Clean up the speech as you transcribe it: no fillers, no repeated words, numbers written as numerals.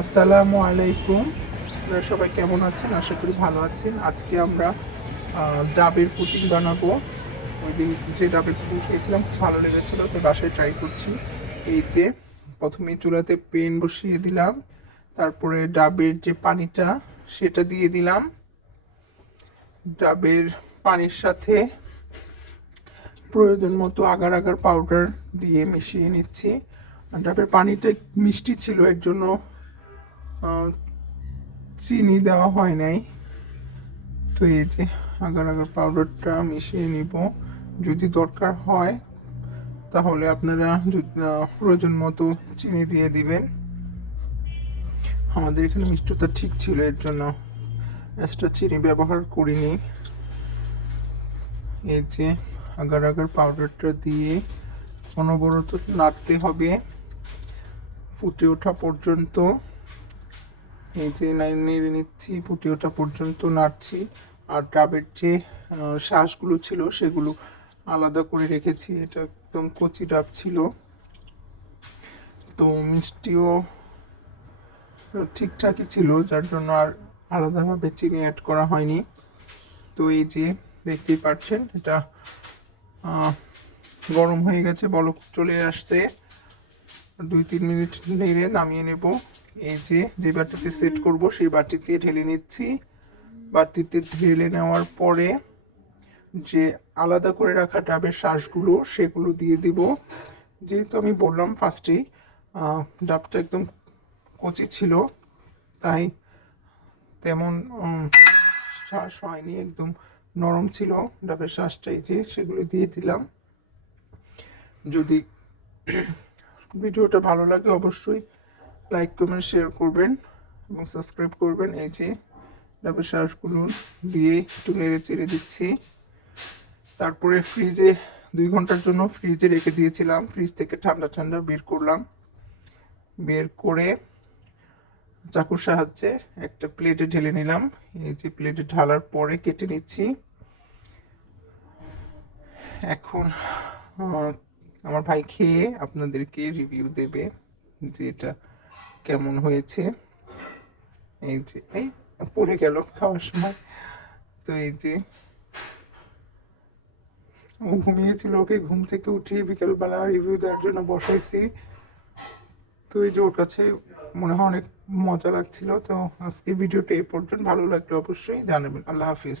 আসসালামু আলাইকুম। আপনারা সবাই কেমন আছেন? আশা করি ভালো আছেন। আজকে আমরা ডাবের পুডিং বানাবো। ওই দিন যে ডাবের পুডিং খেয়েছিলাম খুব ভালো লেগেছিলো, তো বাসায় ট্রাই করছি। এই যে প্রথমে চুলাতে পেন বসিয়ে দিলাম, তারপরে ডাবের যে পানিটা সেটা দিয়ে দিলাম। ডাবের পানির সাথে প্রয়োজন মতো আগার আগার পাউডার দিয়ে মিশিয়ে নিচ্ছি। আর ডাবের পানিটা মিষ্টি ছিল, এর জন্য চিনি দেওয়া হয় নাই। তো এই যে আগার আগার পাউডারটা মিশিয়ে নিব। যদি দরকার হয় তাহলে আপনারা প্রয়োজন মতো চিনি দিয়ে দিবেন। আমাদের এখানে মিষ্টতা ঠিক ছিল, এর জন্য এক্সট্রা চিনি ব্যবহার করিনি। এই যে আগার আগার পাউডারটা দিয়ে অনবরত নাড়তে হবে ফুটে ওঠা পর্যন্ত। এই যে নেড়ে নিচ্ছি, ফুটে ওঠা পর্যন্ত নাড়ছি। আর ডাবের যে শাঁসগুলো ছিল সেগুলো আলাদা করে রেখেছি। এটা একদম কচি ডাব ছিল, তো মিষ্টিও ঠিকঠাকই ছিল, যার জন্য আর আলাদাভাবে চিনি অ্যাড করা হয়নি। তো এই যে দেখতেই পাচ্ছেন, এটা গরম হয়ে গেছে, বলক চলে আসছে। 2-3 মিনিট নেড়ে নামিয়ে নেব। এই যে বাটিতে সেট করব সেই বাটিতে ঢেলে নিচ্ছি। বাটিতে ঢেলে নেওয়ার পরে যে আলাদা করে রাখা ডাবের শাঁসগুলো সেগুলো দিয়ে দিব। যেহেতু আমি বললাম ফার্স্টেই ডাবটা একদম কচি ছিল, তাই তেমন শাঁস হয়নি, একদম নরম ছিল ডাবের শাঁসটা। এই যে সেগুলো দিয়ে দিলাম। যদি ভিডিওটা ভালো লাগে অবশ্যই লাইক কমেন্ট শেয়ার করবেন এবং সাবস্ক্রাইব করবেন। এই যে ডাবের শাঁসগুলো দিয়ে একটু নেড়ে চেড়ে দিচ্ছি। তারপরে ফ্রিজে 2 ঘন্টার জন্য ফ্রিজে রেখে দিয়েছিলাম। ফ্রিজ থেকে ঠান্ডা ঠান্ডা বের করলাম। বের করে চাকুর সাহায্যে একটা প্লেটে ঢেলে নিলাম। এই যে প্লেটে ঢালার পরে কেটে নিচ্ছি। এখন আমার ভাই খেয়ে আপনাদেরকে রিভিউ দেবে যে এটা কেমন হয়েছে। এই যে এই পড়ে গেল খাওয়ার সময়। তো এই যে ও ঘুমিয়েছিল, ওকে ঘুম থেকে উঠিয়ে বিকেলবেলা রিভিউ দেওয়ার জন্য বসাইছি। তো এই যে ওর কাছে মনে হয় অনেক মজা লাগছিল। তো আজকে ভিডিওটা এই পর্যন্ত, ভালো লাগলে অবশ্যই জানাবেন। আল্লাহ হাফিজ।